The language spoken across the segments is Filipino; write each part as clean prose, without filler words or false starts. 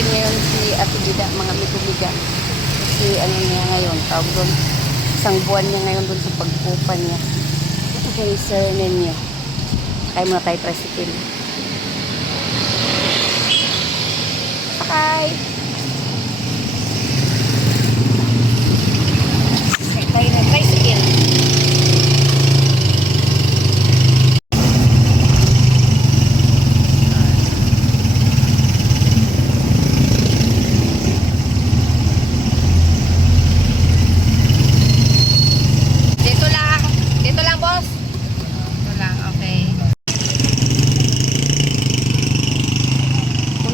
natin ngayon si Ate Bida, mga amigo-biga. Kasi ano niya ngayon, tawag doon, isang buwan niya ngayon doon sa pagpupa niya. Okay, sir, ninyo. Kaya muna tayo tricycle. Sakay! Sakay tayo na tricycle.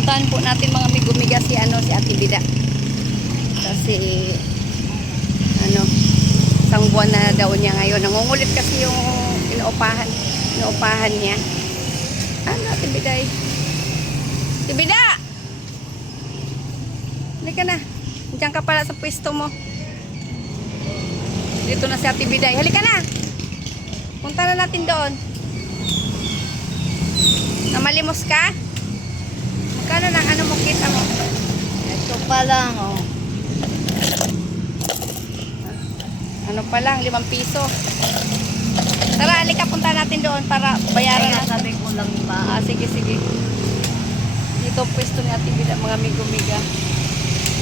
Puntahan po natin mga amigo-miga si Ate Bida. Kasi isang buwan na daw niya ngayon. Nangungulit kasi yung inuupahan niya. Ate Bida? Ate Bida! Hindi ka na. Diyan ka pala sa pwesto mo. Dito na si Ate Bida. Halika na. Punta na natin doon. Namalimos ka? Magkano lang? Ano mo kita mo? Ito pa lang, oh. Ano pa lang? 5 piso. Tara, halika, punta natin doon para bayaran na. Sabi ko lang ba? Sige, sige. Dito pwesto ni Ate Bida, mga amigo-miga.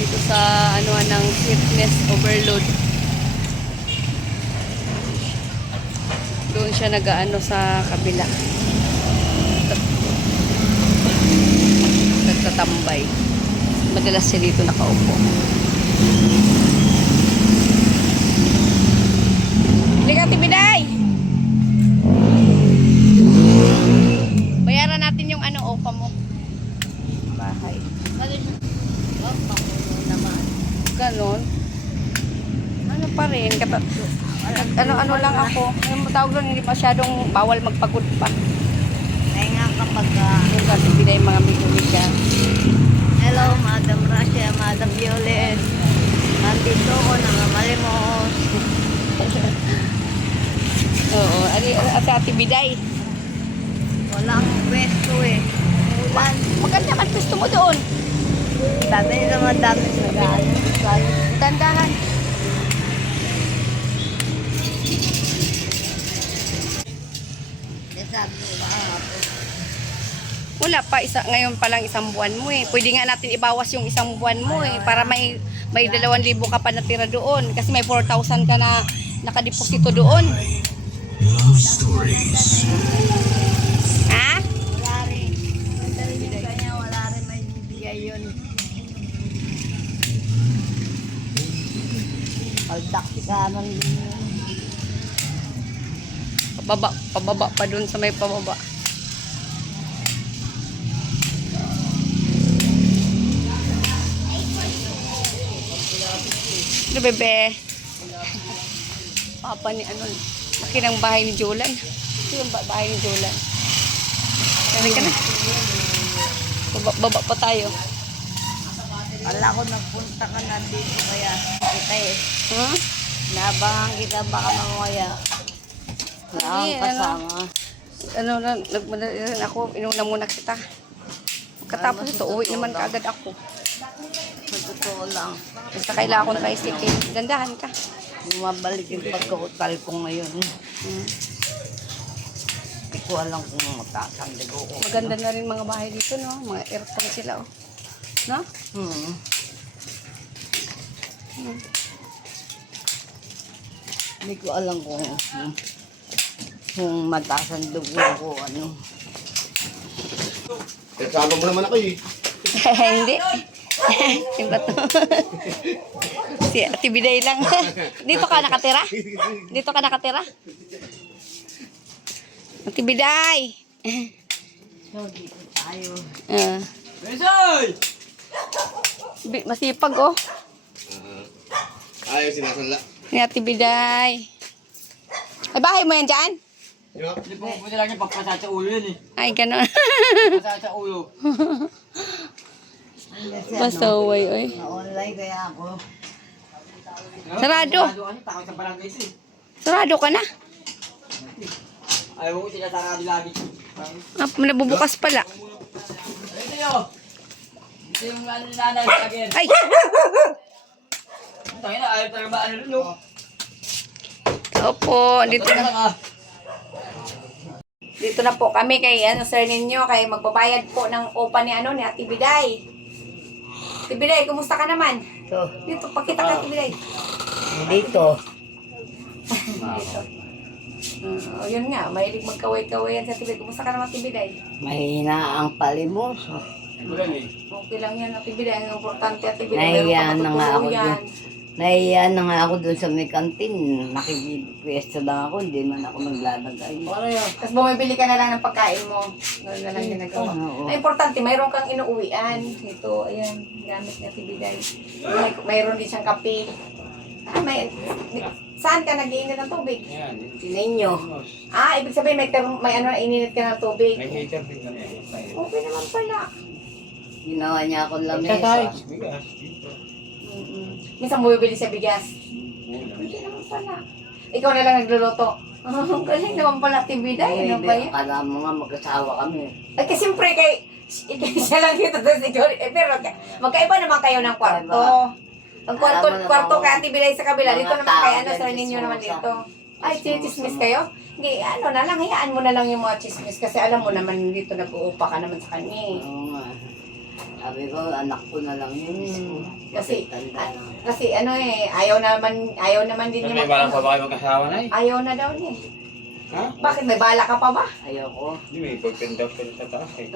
Dito sa ng fitness overload. Doon siya nag-aano sa kabila. Nagtatambay. Madalas siya dito nakaupo. Halika, Ate Biday! Bayaran natin yung opa mo. Bahay. Ganon. Ano pa rin? Ano lang ako. Yung tawag doon, hindi masyadong bawal magpagod pa. Kaya nga kapag... Yung Ate Biday, mga amigo-miga. Hello, Madam Russia, Madam Violet. Nandito ko, nangangalimos. Oo, Ate Biday. Walang pwesto eh. Ulan. Maganda man gusto mo doon. Dami naman dami sa gano'n. Tandahan. Sabi ko ba? Wala pa, ngayon pa lang isang buwan mo eh. Pwede nga natin ibawas yung isang buwan mo eh. Para may 2,000 ka pa natira doon. Kasi may 4,000 ka na nakadeposito doon. Love stories. Ha? Wala rin. Kanya wala rin may bibigay yun. Paldak ka man din yun. Pababa pa doon sa may pababa. Ano bebe? Papa ni laki ng bahay ni Jolan. Ito yung bahay ni Jolan. Kaya ka na. Baba pa tayo. Wala ko nagpunta ka na dito kaya kita eh. Huh? Nabangan kita baka mamaya. Wala akong kasama. Nagmadali rin ako. Inuna muna kita. Pagkatapos ito, uwi naman kaagad ako. Sa totoo lang. Basta kailangan akong tricycle. Dandahan ka. Bumabalik yung pagka-hotel ko ngayon. Hindi ko alam kung matasandig ko. Maganda na rin mga bahay dito, no? Mga aircon sila, oh. No? Hindi ko alam kung matasandig ko ano. Kasama mo naman ako eh. Hindi. Iba to. Si Ate Biday lang. Dito ka nakatira? Dito ka nakatira? Ate Biday. So, dito tayo. Masipag, oh. Ayaw sinasala. Ni Ate Biday. Ay, bahay mo yan dyan? Hindi po pwede lang yung pagpasa sa ulo yun eh. Ay, gano'n. Pagpasa sa ulo. Pasaway, oy. Na-online kaya ako. Sarado. Kasi takot sa barangay ito eh. Sarado ka na. Ayaw ko sila sarado lagi. Nabubukas pala. Ito yun. Ito yung ano ni nanay sa akin. Ay! Tangin na, ayaw talaga ba ano rin yun? Opo, dito Tangin na. na nga. Dito na po kami kay sir ninyo, kay magbabayad po ng upa ni ni Ate Biday. Ate Biday, kumusta ka naman? So, Dito, pakita ka Ate Biday. dito. Dito. Yun nga, mahilig magkaway-kawayan sa Ate Biday. Kumusta ka naman Ate Biday? Mahina ang palimos. Bulan eh. Okay lang yan Ate Biday. Ang importante Ate Biday. Nahiya meron ka na nga ako matutuluyan. Nahiya na nga ako dun sa may kantin. Nakikipwesto lang ako, hindi man ako naglalagay. Tapos bumibili ka na lang ng pagkain mo. Ganun na lang ginagawa. Oo. Ang importante, mayroon kang inuuwian. Ito, ayan, gamit niya Ate Biday. Mayroon din siyang kape. Saan ka nag-iinit ng tubig? Yan. Sininyo. Ibig sabihin may ininit ka ng tubig. May heater din kami. Okay naman pala. Ginawa niya akong lamesa. Bigas. Minsan bumibili sa bigas. Pwede naman pala. Ikaw na lang nagluluto. Ang galing naman pala Ate Biday. Ano ba yan? Akala mo nga mag-asawa kami. Ay, kasi siyempre siya lang dito tapos ikaw. Pero magkaiba naman kayo ng kwarto. Ang kwarto, Alam mo naman, kwarto kay Ate Biday sa kabila. mga Dito naman tao kay dyan, sir ninyo naman chismosa. dito. Ay, chismis kayo? Hindi, na lang, hayaan mo na lang yung mga chismis kasi alam mo naman dito nag-uupa ka naman sa kanya eh. Oo nga. Sabi ko, anak ko na lang yun. Kasi, Tanda na. kasi ayaw naman din May balang pa ba kayo magkasawa na eh? Ayaw na daw niya. Ha? Bakit? May bala ka pa ba? Ayoko. Hindi, may pagpindaw ko sa taas eh.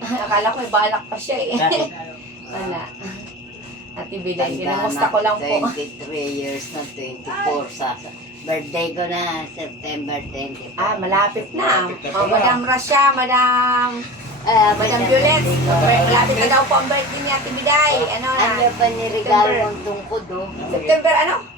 Akala ko may balak pa siya eh. Wala. Ate Biday, ginamusta ko lang po. 23 years na 24 sa birthday ko na, September 24. Malapit na. Malapit na pala. Madam Rasha, Madam Violet. Malapit na daw po ang birthday ni Ate Biday. Ano ba niregalo ng tungkod, oh? September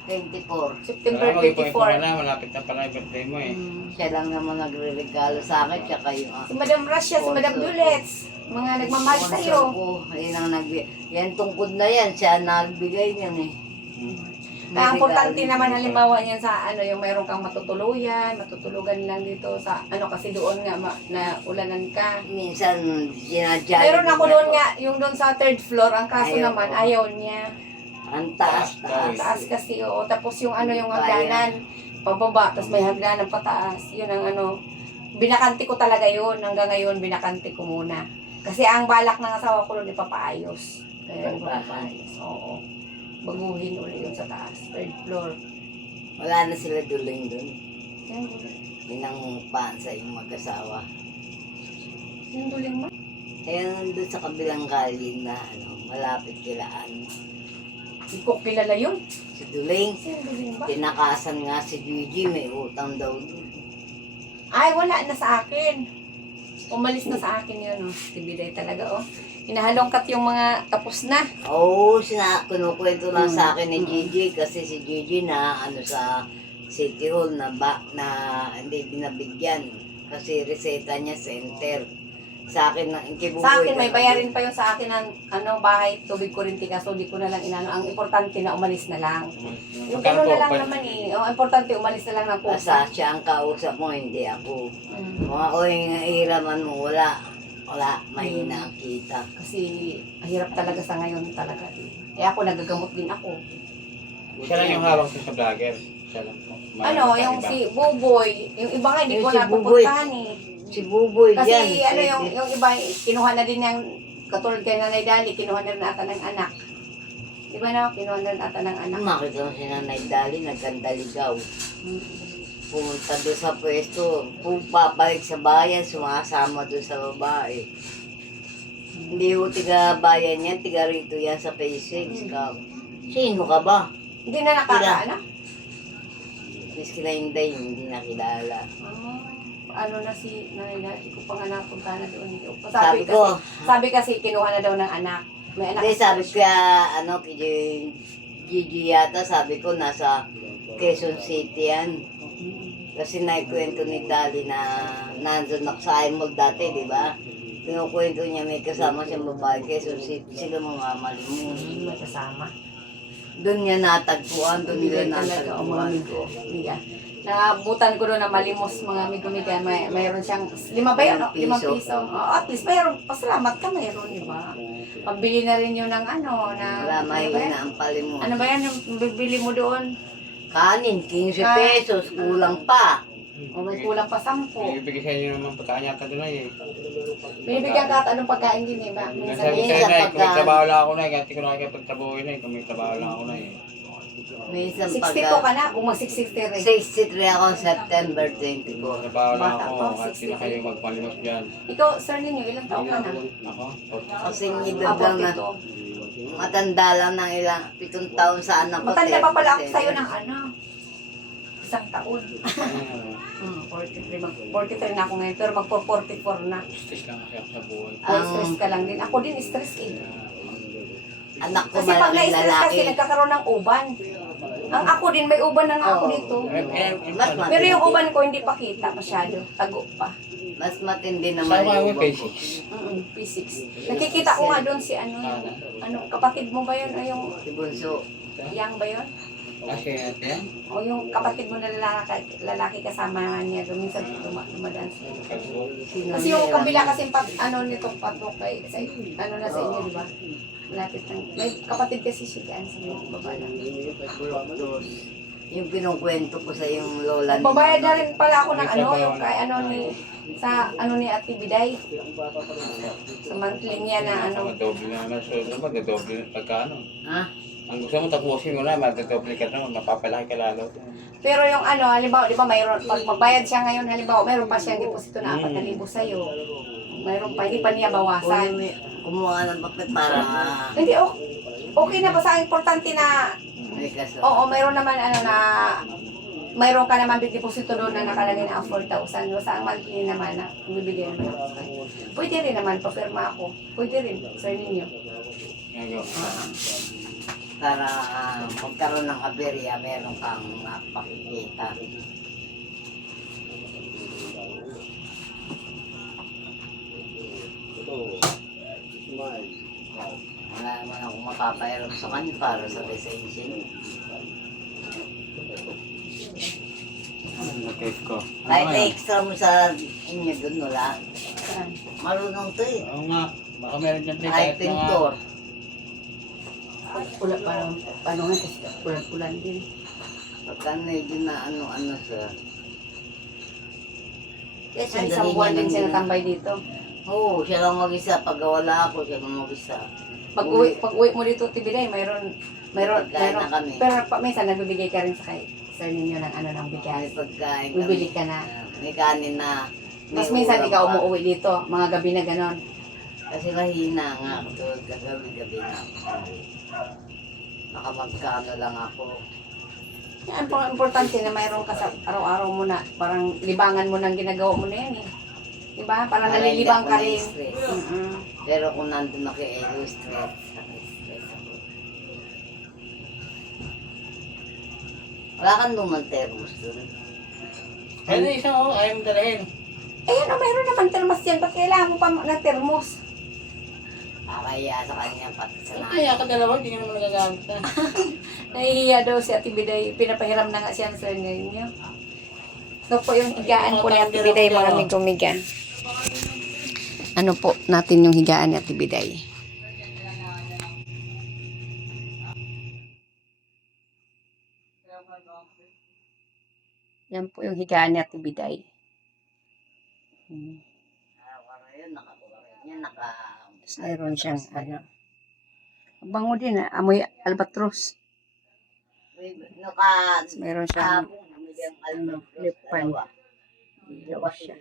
24. September Mag-ipon-ipon 24. na, malapit na pala yung birthday mo eh. Siya lang naman nagre-regalo sa akin, tsaka yung Si Madam Rasha, si Madam Violet. Mga nagmamahal sponsor sa'yo. ko. Ayun ang yan tungkod na yan, siya nagbigay niyan eh. Kaya ang importante naman halimbawa niyan sa yung mayroon kang matutulugan lang dito sa kasi doon nga na ulanan ka. Minsan, sinadya. Meron ako doon nga, yung doon sa third floor, ang kaso Ayaw naman, ko. ayaw niya. Ang taas. Ang taas kasi, oo. Tapos yung yung hagdanan, pababa, tapos may hagdanan pataas. Yun ang binakanti ko talaga yun. Hanggang ngayon, binakanti ko muna. Kasi ang balak ng asawa ko doon, ipapaayos. Kaya ipapaayos, oo. Baguhin ulit yun sa taas, third floor. Wala na sila duling doon. Yan, Yun ang pansa yung mag-asawa. yung duling mo. Kaya nandun sa kabilang kalye na malapit kilaan. Hindi ko kilala yun. Si Duling, Yung duling ba? tinakasan nga si Gigi, may utang daw. Ay, wala na sa akin. Umalis na sa akin yun, oh. Tibiday talaga, oh. Hinahalongkat yung mga tapos na. Oo, kinukwento lang sa akin ni Gigi kasi si Gigi na sa City Hall na hindi binabigyan kasi reseta niya center. Sa akin na Sa akin, may bayarin pa yun sa akin ng bahay, tubig kurinti kaso di ko na lang inano. Ang importante na umalis na lang. Yung gano'n na lang naman eh. Ang importante, umalis na lang ng Asa pusa. siya ang kausap mo, hindi ako. Mm. Kung ako yung iraman mo, wala, mahina ang kita. Kasi hirap talaga sa ngayon talaga. Eh ako, nagagamot din ako. Siya lang yung hawak ko sa vlogger. Siya lang po. Yung si Buboy, yung iba nga hindi Yung ko si Buboy. napupuntahan eh. Si Buboy Kasi dyan. yung iba, kinuha na din yung, katulad kay Nanay Dali, kinuha na rin ata ng anak. Di ba na, kinuha na rin ata ng anak. Makita mo si Nanay Dali, nagkandaligaw. Pumunta doon sa pwesto, babalik sa bayan, sumasama doon sa babae. Hindi ho tiga bayan yan, tiga rito yan sa P6. Sino ka ba? Hindi na nakakaano? Miss Kinainday, hindi nakilala. Ano na si Nanay Dali, ko pa nga napunta na doon. Sabi ko, Sabi kasi, kinuha na daw ng anak. May anak. hindi, sabi ko kay Gigi yata, sabi ko, nasa Quezon City yan. Kasi naikwento ni Dali na nandun ako sa Imol dati, di ba? Pinukwento niya may kasama siyang babae, Quezon City, sila mamamali mo. May kasama. Doon niya natagpuan, doon nila Bibigay talaga o mga natagpuan. amigo. Miga. Nabutan ko doon na malimos mga amigo miga. Mayroon siyang 5 ba yun? No? 5 Piso. piso. Oh, at least mayroon. Pasalamat ka mayroon, di ba? Pambili na rin yun ng ano. Na, Wala, ano may ba yan? na ang palimos. Ano ba yan yung bibili mo doon? Kanin, 15 pesos, kulang pa. O may kulang pa 10. Ibigay sa inyo naman pagkain yata doon eh. Binibigyan ka at anong pagkain din eh ba? Minsan Nasabi minsan sa'yo na eh, kung may pagka- trabaho lang ako na eh, ganti ko na kaya pagtrabaho na eh, kung may trabaho lang ako na eh. Minsan 62 ka na, kung mag-63. 63 ako September 24. Trabaho lang Bata ako, pa, at hindi na kayo magpalimos dyan. Ikaw, sir ninyo, ilang taon ka na? Ako? Kasi ngidod lang na 42. matanda lang ng ilang 7 taon sa anak ko. Matanda pa pala ako 37. sa'yo ng ano? Isang taon. 43. 43 na ako ngayon, pero magpo-44 na. Stress lang kasi ako sa buhay. Stress ka lang din. Ako din, stress eh. Anak ko Kasi pag malaking na-stress lalaki. kasi, nagkakaroon ng uban. Ang ako din, may uban na nga ako Oo. dito. Mas Pero yung matindi. uban ko, hindi pa kita masyado. Tago pa. Mas matindi Saan naman mo yung yung ubang ko. basics? P6. Nakikita ko nga doon si ano, kapatid mo ba yun? O yung Si Bunso. yang ba yun? Kasi ate yan? O yung kapatid mo na lalaki kasama niya doon. Minsan dumadaan siya. Sino Kasi yung nila? kabila kasi ano nito patok kay sa ano na sa inyo, di ba? Malapit lang. May kapatid kasi siya dyan sa mga baba lang. Yung kinukwento ko sa yung lola ni Babayad na Mama. rin pala ako ng ano, yung kay ano ni sa ano ni Ate Biday. Sa monthly niya na ano. Madoble na na. So, magadoble na pagka ano. Ha? Ang gusto mo tapusin mo na, magadoble ka naman, mapapalaki ka lalo. Pero yung ano, halimbawa, di ba, mayroon, pag magbayad siya ngayon, halimbawa, mayroon pa siyang deposito na 4,000 sa'yo. Mayroon pa, hindi pa niya bawasan. Kumuha ng papel para Hindi, okay na, basta ang importante na, may kaso. oo, mayroon naman, ano na, mayroon ka naman deposito doon na nakalagay na ang 4,000. Basta ang monthly naman na, bibigyan mo. Pwede rin naman, papirma ako. Pwede rin, sir ninyo. Ngayon. Para magkaroon ng aberya, meron kang pakikita. Wala naman ako makapahirap sa kanya para sa lisensya niya. Nag-cave ko. Kahit extra mo sa inyo doon, wala. Saan? Marunong to eh. Oo nga, baka meron dyan tayo Kahit pintor. Pula, paano nga, kasi pulan-pulan din. Pagka medyo na ano-ano siya. Kaya Ay, sandali isang buwan niya din siya lang- natambay dito. Oo, siya lang mag-isa. Pag wala ako, siya lang mag-isa. Pag-uwi mo dito, Tibilay, mayroon, Pagkain na kami. pero minsan nagbibigay ka rin sa kay sir ninyo ng ano ng May bigas. pagkain kami. Bibili ka na. May kanin na. May Mas minsan ulam ikaw pa. umuwi dito, mga gabi na ganon. Kasi mahina nga ako doon. Kagabi-gabi na ako. Baka magkano lang ako. Ang importante na mayroon ka sa araw-araw mo na, parang libangan mo nang ginagawa mo na yan eh. Diba? Parang Para hindi nalilibang ako ka rin. na-stress. Mm-mm. Pero kung nandun ako kay Elo, stress ako. Wala kang lumang termos doon. Kaya na isa ako, ayaw mo dalhin. Ayan o, mayroon naman termos yan. Ba't kailangan mo pa na termos? Kakaya sa kanya pati sa nanay. Kaya ka dalawa, hindi ka naman nagagamit na. Nahihiya daw si Ate Biday. Pinapahiram na nga siya sa ninyo. So po yung higaan po ni Ate Biday, mga amigo-miga. Ano po natin yung higaan ni Ate Biday? Yan po yung higaan ni Ate Biday. Araw-araw yun, nakakuha niya, Tapos mayroon siyang ano. Bango din amoy albatros. Tapos mayroon siyang lip pan. Ilaw siya.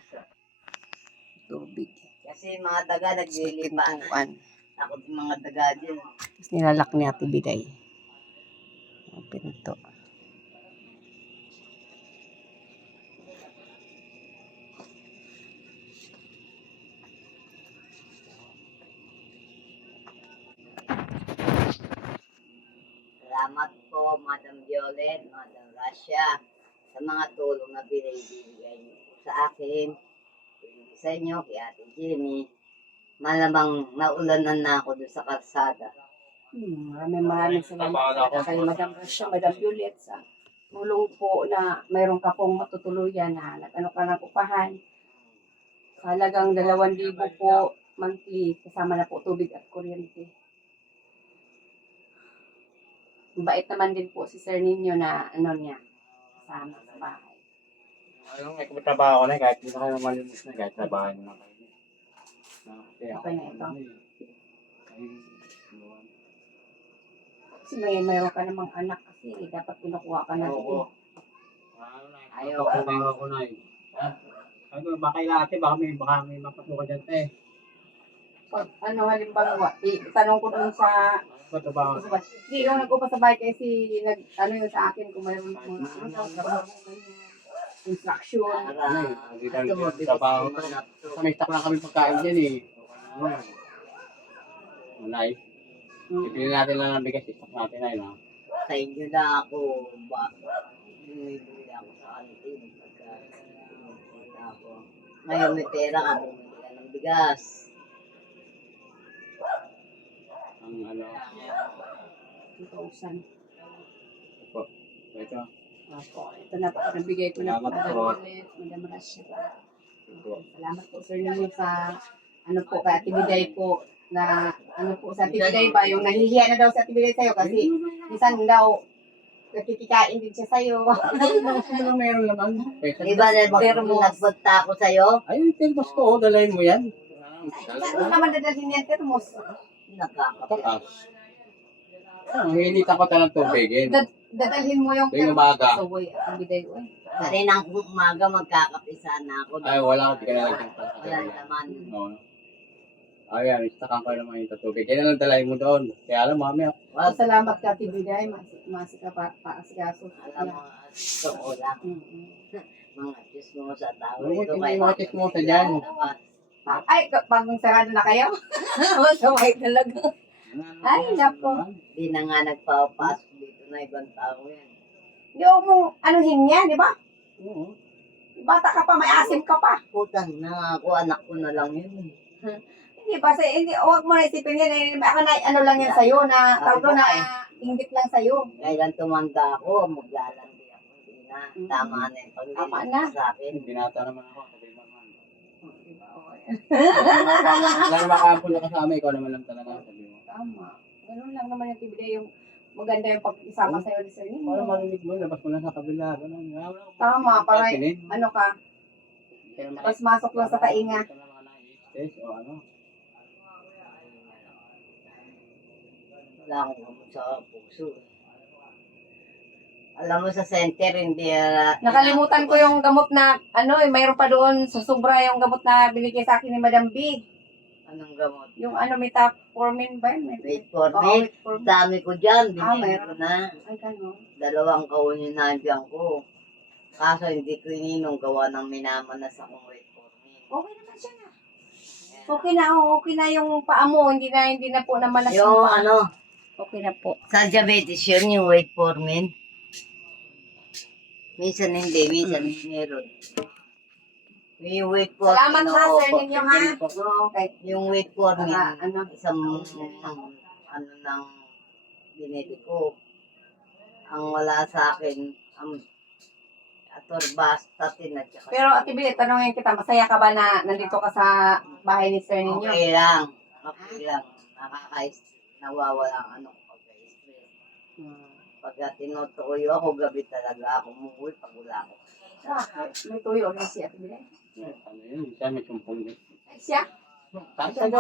Tubig. Kasi mga daga Tapos naglilipan. pintuan. Takot yung mga daga dyan. Tapos nilalak ni Ate Biday. Ang pinto. Salamat po, Madam Violet, Madam Rasha, sa mga tulong na binibigay niyo po sa akin. Sa inyo, kay Ate Jenny. Malamang naulanan na ako doon sa kalsada. Maraming salamat kay Madam Rasha, Madam Violet sa tulong po na mayroon ka pong matutuluyan na nag-ano ka ng upahan. Halagang 2,000 po monthly, kasama na po tubig at kuryente. Bait naman din po si Sir Ninyo na ano niya, kasama sa bahay. Ano, may trabaho ko na kahit hindi na kayo malinis na kahit trabaho na lang kayo. Okay na ito. Kasi mayroon ka namang anak kasi dapat kinukuha ka na rin. Ayaw ko. Trabaho ko na eh. Sabi ko, baka ilate, baka may mapatuka dyan eh. Pag ano halimbawa, itanong ko dun sa Trabaho. hindi yung nagkupa sa bahay kasi ano yun sa akin kung mayroon mga trabaho ganyan, instruction. Trabaho ko. May stock lang kami pagkain dyan eh. Unay. Pipili natin lang ng bigas, stock natin na yun. Sa inyo na ako. Bumibili ako sa kantin. Ngayon may pera ka, bumili ka ng bigas. Ang ano. 2,000. Ito. Ito. Opo, ito na po. Nabigay ko na po. Salamat po. Madam Rasha. Salamat po sir ninyo sa ano po, kay Ate Biday po na ano po sa Ate Biday ba yung nahihiya na daw sa Ate Biday sa'yo kasi minsan daw nakikikain din siya sa'yo. Ano meron naman? Diba nagpunta ako sa'yo? Ayun, termos ko. Dalayin mo yan. Ano naman dadalhin yan, termos? Nakakapit. Takas. Hinitan ko talang tubigin. Dadalhin mo yung Yung umaga. So, boy, Ate Biday, oy. Kasi nang umaga magkakapisa na ako. Ay, wala. Hindi ka nalagyan pa. Wala naman. Oo. Ayan, istakan ko naman yung tubig. Kaya lang dalayin mo doon. Kaya alam, mami. Salamat ka, Ate Biday. Masika pa asikaso. Alam mo, gusto ko lang. Mga chismosa sa tao. Ano may mga chismosa dyan? Ay, pag sarado na kayo? Masaway talaga. Ay, nako. Di na nga nagpapasok dito na ibang tao yan. Hindi huwag mong anuhin yan, di ba? Oo. Bata ka pa, may asim ka pa. Putang na ako, anak ko na lang yun. Hindi ba? Hindi, huwag mo na isipin yan. Baka na ano lang yan sa'yo, na tawag doon na inggit lang sa'yo. Kailan tumanda ako, maglalandi ako. Hindi na, tama na yung Tama na. sa akin. Binata naman ako. Sabi mo naman. Diba? Wala naman kampul na kasama. Ikaw naman lang talaga. Sabi mo. Tama. Ganun lang naman yung tibide yung maganda yung pag-isama sa'yo ni Sir Para Nino. marinig mo, labas mo lang sa kabila. Ganun. Tama, para ano ka, Kaya mas masok lang sa tainga. O ano? Wala akong gamot sa puso. Alam mo sa center, hindi Nakalimutan ko yung gamot na, mayroon pa doon sa sobra yung gamot na binigay sa akin ni Madam B. Anong gamot? Yung metformin ba yun? Wait for Oo, me. metformin. Dami ko dyan. Binili meron. ko na. Ay, gano'n. 2 kahon yung nandiyan ko. Kaso hindi ko ininom gawa ng minamanas akong wait for me. Okay naman siya na. Okay na yung paa mo. Hindi na po naman Yung ano, Okay na po. sa diabetes yun, yung wait for me. Minsan hindi, minsan meron. Yung wait for Salamat ha, oo, sir ninyo ha. Okay. yung wait for me, Ano? isang ano nang binili ko. Ang wala sa akin, ang atorvastatin at saka. Pero Ate Bill, tanongin kita, masaya ka ba na nandito ka sa bahay ni sir ninyo? Okay lang. Okay lang. Nawawala ang ano ko pagka-stress. Pagka tinutuyo ako, gabi talaga ako umuwi pag wala ako. May tuyo na si Ate Bill. Ano yun? Siya may sumpong din. Ay, siya?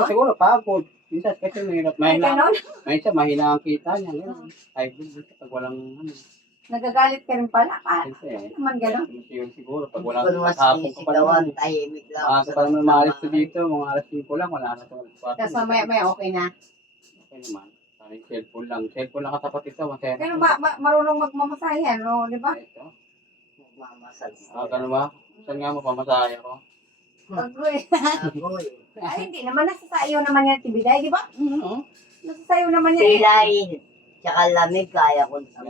Siguro pagod. Minsan kasi mahirap. Ay, ganon? Minsan mahina ang kita niya. Ganun. Hybrid pag walang ano. Nagagalit ka rin pala. Kasi Naman ganon? siguro pag Hindi walang ko naman hapon ko pa sinisigawan, naman. tahimik lang. Maaga pa naman maalis ko dito. Mga alas 5 lang. Wala na ito. Tapos mamaya okay na. Okay naman. Parang cellphone lang. Cellphone lang katapat ito. Masaya. Pero marunong magmamasahe, no? Di ba? Ito. Magmamasal. Ganun ba? Saan nga mo pamasaya ko? Agoy. Agoy. Ay, hindi naman. Nasa sayo naman yan, Tibiday, di ba? Oo. Nasa sayo naman yan. Pilay. Tsaka lamig, kaya ko sa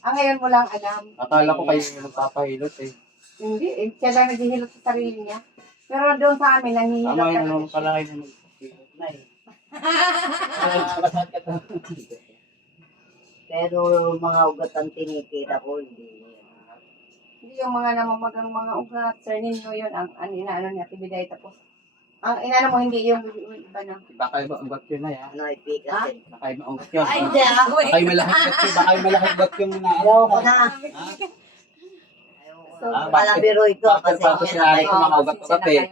Ngayon mo lang alam. Akala ko kayo yung magpapahilot eh. Hindi, siya lang naghihilot sa sarili niya. Pero doon sa amin, nanghihilot Tama ka yun. rin Ano pala kayo na magpapahilot na eh. Masakit ka to. Pero mga ugat ang tinitira ko, hindi. Hindi yung mga namamagang mga ugat. Sir Nino yun, ang inaano niya, Tibiday. Tapos, ang inaano mo, hindi yung iba na. Baka iba ang bat yun na yan. Ano, ipikas eh. Baka iba ang bat yun. Ay, hindi ako eh. Baka yung malaki bat yun. Baka yung malaki bat yung na. Ayaw ko na. So, Walang biro ito. Bakit Kasi pa ako sinari ko mga ugat-ugat eh.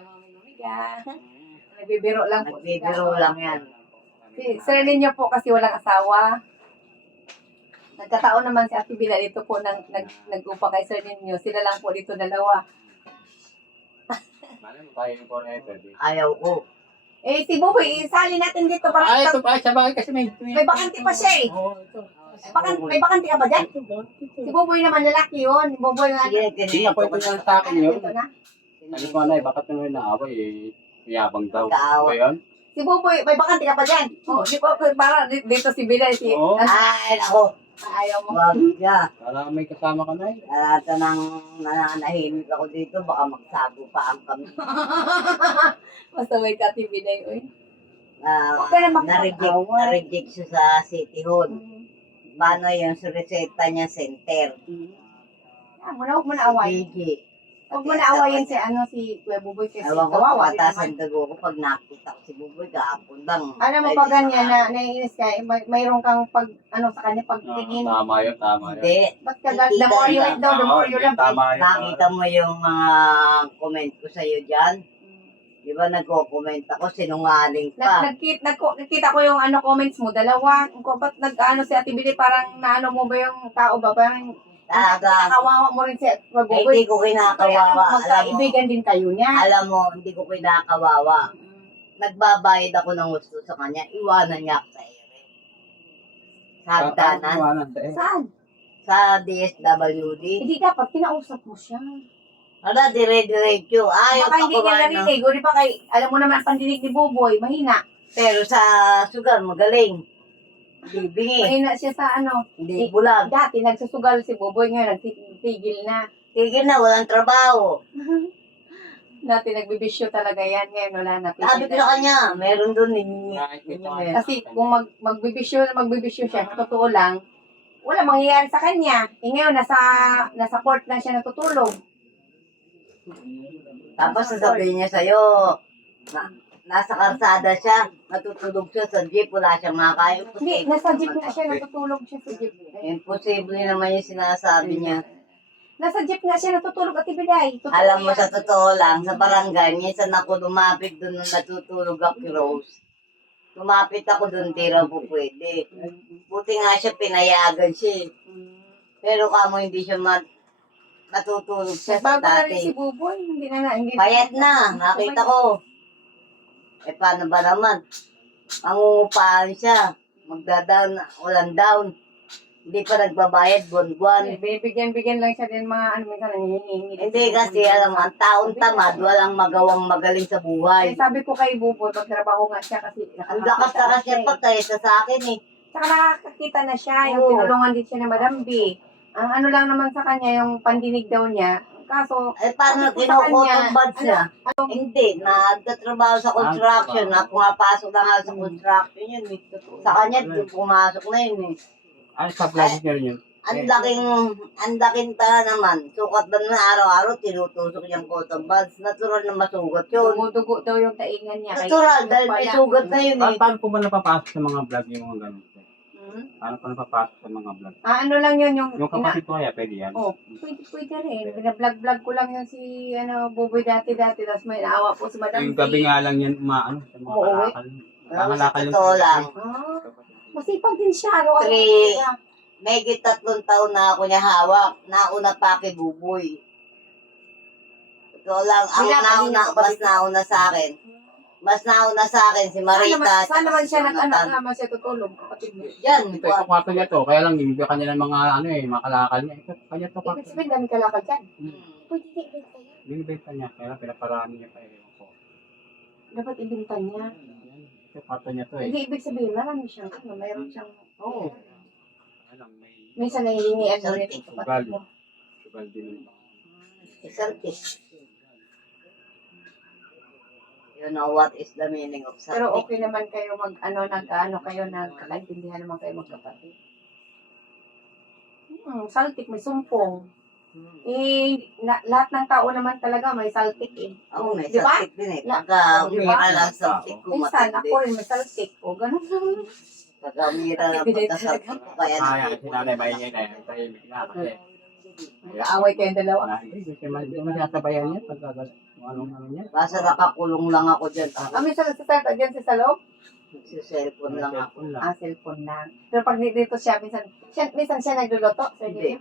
Nagbibiro lang po. nagbibiro lang yan. Si Sir Nino po kasi walang asawa. Nagkataon naman si Ate Bila dito po nag-upa kay Sir Nino. Sila lang po dito dalawa. Malay mo tayo yung corner pwede. Ayaw ko. Eh, si Buboy, isali natin dito para Ay, ito pa. Sa bagay kasi may... may bakante pa siya eh. Oo, ito. May bakante ka ba dyan? Si Buboy naman lalaki yun. Si Buboy na Sige, Hindi na po ito yung sa akin yun. Ito na. Ano ko na eh, bakit naman naaway eh. Yabang daw. Kaaway. Ba yun? Si Buboy, may bakante ka pa dyan. Oh, di ba, para dito si Bila, si... Oo. Ay, ako. Ayaw mo. Wag niya. Para may kasama ka na eh. Lahat nang nananahimik ako dito, baka magsago pa ang kami. Basta may Ate Bila, oy. Na, Huwag ka na makakaway. na-reject siya sa City Hall. Paano yung reseta niya center? Ah, huwag mo na away. PG. Huwag mo na awayin si Kuya Buboy kasi Ewan ko, kawawa din mataas naman. ang dugo ko pag nakita ko si Buboy, kahapon lang. Alam mo pa ganyan na naiinis ka, mayroon kang sa kanya pagtingin. Tama yun, tama yun. Hindi. Ba't ka the more you eat daw, the more you love. Tama yun. Nakita mo yung mga comment ko sa'yo dyan? Di ba nagko-comment ako, sinungaling pa. Nakita ko yung comments mo, dalawa. Kung ba't si Ate Billy, parang naano mo ba yung tao ba? Parang nakakawawa mo rin si Kuya Eh, Buboy. hindi ko kinakawawa. Alam mo, Magkaibigan din kayo niya. alam mo, hindi ko kinakawawa. Nagbabayad ako ng gusto sa kanya, iwanan niya ako sa ere. Sa hagdanan, Saan? sa DSWD. Hindi dapat, kinausap mo siya. Ala, dire-diretso. Ayaw Baka pa hindi ko niya ano. narinig. O di ba alam mo naman ang pandinig ni Buboy, mahina. Pero sa sugar, magaling. Hindi bingi. Mahina siya sa Hindi bulag. Dati nagsusugal si Buboy, ngayon nagtitigil na. Tigil na, walang trabaho. Dati nagbibisyo talaga yan, ngayon wala na. Sabi ko sa kanya, meron doon. Kasi kung magbibisyo siya, sa totoo lang, wala mangyayari sa kanya. Eh ngayon, nasa court lang siya natutulog. Tapos sasabihin niya sa'yo, nasa karsada siya, natutulog siya sa jeep, wala siyang makain. Hindi, nasa jeep nga siya, natutulog siya sa jeep. Imposible naman yung sinasabi niya. Nasa jeep nga siya natutulog at ibigay. Alam mo, sa totoo lang, sa barangay, minsan ako lumapit doon nung natutulog ako kay Rose. Lumapit ako doon, di raw po pwede. Buti nga siya, pinayagan siya. Pero kamo hindi siya natutulog siya sa Bago na rin si dati. Buboy, hindi na. Payat na, nakita ko. Eh, paano ba naman? Mangungupahan siya. Magdadown, walang down. Hindi pa nagbabayad, buwan-buwan. Binibigyan lang siya din mga minsan nangihingi. Hindi kasi, alam mo, ang taon tamad, walang magawang magaling sa buhay. Sabi ko kay Buboy, pagtrabaho nga siya kasi Ang lakas na kasi pagkaysa sa akin eh. Saka nakakakita na siya, yung Oo. tinulungan din siya ng Madam B. Ang ano lang naman sa kanya, yung pandinig daw niya. Kaso, Eh, paano Sabi ko sa kinukotong kanya, buds niya? Hindi, nagtatrabaho sa construction. Pumapasok na nga sa construction yun eh. Sa kanya, pumasok na yun eh. Ay, sa vlog niya rin yun. Ang laking tala naman. Sukat ba na araw-araw, tinutusok niyang cotton buds. Natural na masugat yun. dumudugo daw yung taingan niya. Natural, dahil may sugat na yun eh. Paano po ba napapasok sa mga vlog yung mga ganun? Hmm? Paano po napapasok sa mga vlog? Ano lang yun, yung Yung kapatid ko kaya, pwede yan. Oh, pwede rin. Binablog-vlog ko lang yung si Buboy dati. Tapos may naawa po si Madam Yung B. gabi nga lang yan, umaano, sa mga Oo, kalakal. Alam mo, sa Kalakal yung totoo lang. Ah, masipag din siya. Araw-araw Three. siya. May 3 taon na ako niya hawak. Nauna pa kay Buboy. Ito lang, ang nauna, mas nauna sa akin. Mas nauna sa akin si Marita. Saan naman siya Jonathan. naman siya tutulog? Kapatid niya. Yan, Ito kwarto niya to, kaya lang yung kanya ng mga ano eh, mga kalakal niya. Ito, kanya to kwarto. Ibig sabihin, dami kalakal dyan. Pwede ibenta niya. Binibenta niya, kaya lang pinaparami niya pa eh. Dapat ibenta niya. Ito kwarto niya to eh. Hindi ibig sabihin, marami siyang mayroon siyang, Oo. Kaya lang may minsan nahihingian mo rin Sugal. sa kapatid mo. sugal din. Isang tis. You know what is the meaning of saltik? Pero okay naman kayo nagkakaintindihan naman kayo magkapatid. Saltik, may sumpong. Lahat ng tao naman talaga may saltik eh. Ako may Di ba? saltik din eh. La- Pagka Di ba? umira lang saltik ko Minsan, matindi. ako rin may saltik. O, ganun lang. Pagka umira lang pagkasaltik ko kaya Kaya si nanay maingay na yan. Tahimik na kasi. Nag-aaway kayong dalawa. Hindi siya masasabayan niya pagka kung anong niya. Basta nakakulong lang ako dyan. Minsan nagsasalita dyan si Salog? Nagsiselfon lang ako. Cellphone lang. Pero pag dito siya, minsan siya nagluluto. So, Hindi.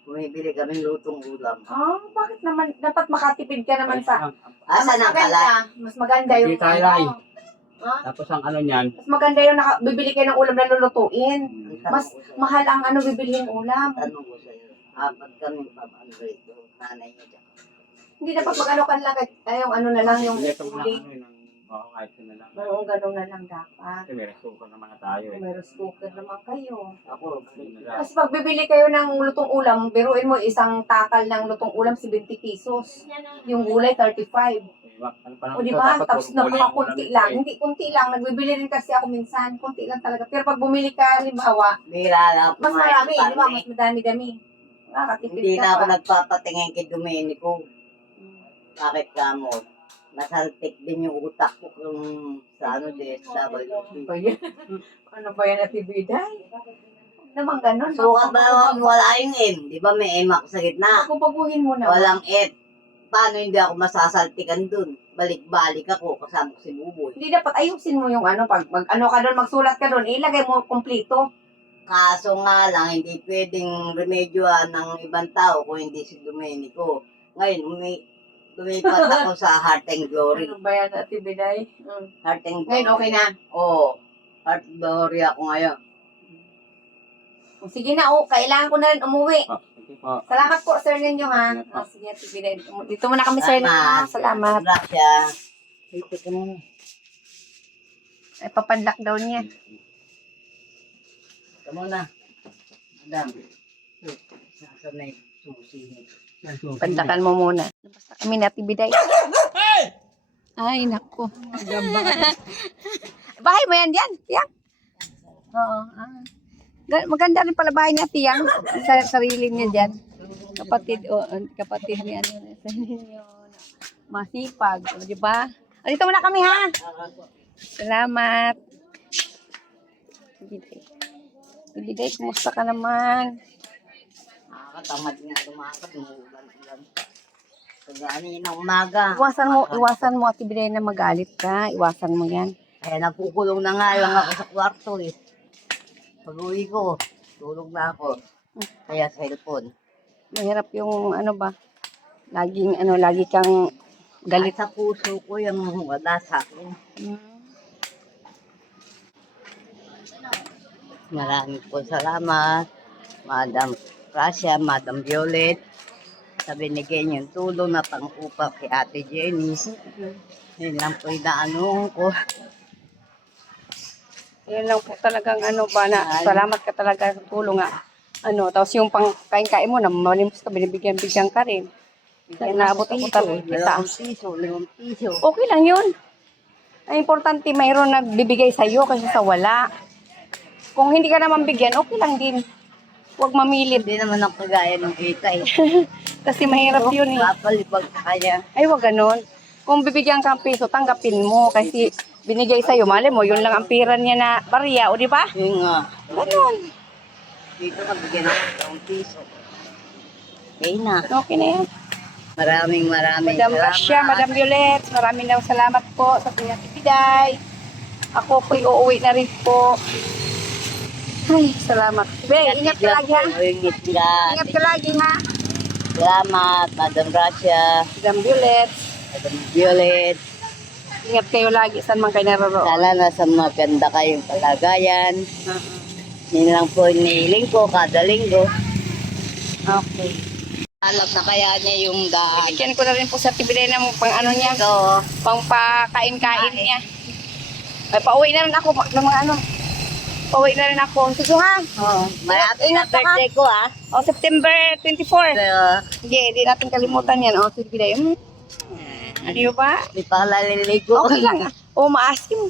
Bumibili kami lutong ulam. Bakit naman? Dapat makatipid ka naman sa... Asa mas na pala? maganda. Mas maganda yung... Hindi tayo ay. Ha? Tapos ang ano niyan, Mas maganda yung bibili kayo ng ulam na lulutuin. Ang Mas tanong ko sa'yo. mahal ang bibilihin ulam. Tanong ko sa'yo. Apat kami pamandrito. Nanay niya dyan. Hindi dapat mag-ano ka lang. Yung ano na lang, yung leto mo lang huli. ano yun. Kahit yun na lang. Oo, ganun na lang dapat. Kasi may resuko naman na tayo eh. May cooker naman kayo. Ako, Kasi pag bibili kayo ng lutong ulam, biruin mo isang takal ng lutong ulam 70 pesos. Yung gulay 35. Ano pa O di ba? Tapos napakakunti lang. Hindi kunti lang. Nagbibili rin kasi ako minsan. Kunti lang talaga. Pero pag bumili ka, halimbawa, bira lang mas marami. Di ba? Mas madami-dami. Nakakatipid Hindi ka na ako pa. nagpapatingin kay Domenico. Bakit ka mo? Nasaltik din yung utak ko kung sa ano din, Ano WP. ba yan? Ano ba yan at ibiday? Naman ganun. So, wala yung M. Di ba may M ako sa gitna? Kumpaguhin mo na. Walang F. Paano hindi ako masasaltikan dun? Balik-balik ako kasama ko si Buboy. Hindi dapat ayusin mo yung pag ano ka doon, magsulat ka doon, ilagay mo kompleto. Kaso nga lang, hindi pwedeng remedyoan ng ibang tao kung hindi si Domenico. Ngayon, lumipat ako sa Heart and Glory. Ano ba yan at ibiday? Heart and Glory. Ngayon okay na. Oo. Heart and Glory ako ngayon. Sige na, kailangan ko na rin umuwi. Oh, Salamat po, sir ninyo, ha? Sige, at ibiday. Dito muna kami, sir ninyo, ha? Salamat. Gracias. Dito ka muna. Ay, papan-lockdown niya. Ito muna. Madam. Nasa na yung susi. Pandakan mo muna. Basta kami natibiday. Ay, nako. Bahay mo yan dyan, Tiyang? Oo. Maganda rin pala bahay niya, Tiyang. Sa sarili niya dyan. Kapatid niya. Sa ninyo. Masipag. O, di ba? Dito muna kami, ha? Salamat. Ibiday, kumusta ka naman? Nakakatamad nga lumakad. Umuulan-ulan. Pagani ng umaga. Iwasan mo at ibiday na magalit ka. Iwasan mo yan. Kaya napukulong na nga lang ako sa kwarto eh. Pag uwi ko, tulog na ako. Kaya cellphone. Mahirap yung lagi kang Galit sa puso ko yung wala sa akin. Maraming po salamat. Madam Gracia, Madam Violet. Sa binigay niyong tulong na pang-upa kay Ate Jenny. Yun lang po inaanong ko. Yan lang po talagang salamat ka talaga sa tulong tapos yung pangkain-kain mo, na malimos ka, binibigyan-bigyan ka rin. Kaya naabot ako talaga kita. 5 piso. Okay lang yun. Ang importante, mayroon nagbibigay sa'yo kasi sa wala. Kung hindi ka naman bigyan, okay lang din. Huwag mamilit. Hindi naman ako kagaya ng kita eh. Kasi mahirap yun eh. Papalipag kaya. Ay, wag ganon. Kung bibigyan ka ng piso, tanggapin mo. Kasi binigay sa'yo, mali mo, yun lang ang pira niya na barya, o di ba? Yun nga. Ganon. Dito nabigyan ako ng piso. Okay na. Okay na yan. Maraming Madam Gracia, Madam Violet, maraming salamat po sa pinatipiday. Ako po'y uuwi na rin po. Ay, salamat. Be, ingat ka lagi ha. Ingat ka. Ingat ka lagi ha. Salamat, Madam Gracia, Madam Violet, Madam Violet. ingat kayo lagi saan man kayo naroroon. Sana nasa maganda kayong kalagayan. Yun lang po inihiling ko kada linggo. Okay. Alam na kaya niya yung daan. Bigyan ko na rin po sa tibiday na pang niya. Ito, Pang pakain-kain niya. Ay, pauwi na rin ako. Pauwi na rin ako. Suso ha. malapit na Ingat ka, ha? birthday ko ah. O, September 24. So, Sige, di natin kalimutan yan. O, tibiday. Ano ba? Di pa ka naliligo. Okay lang. O, maasim.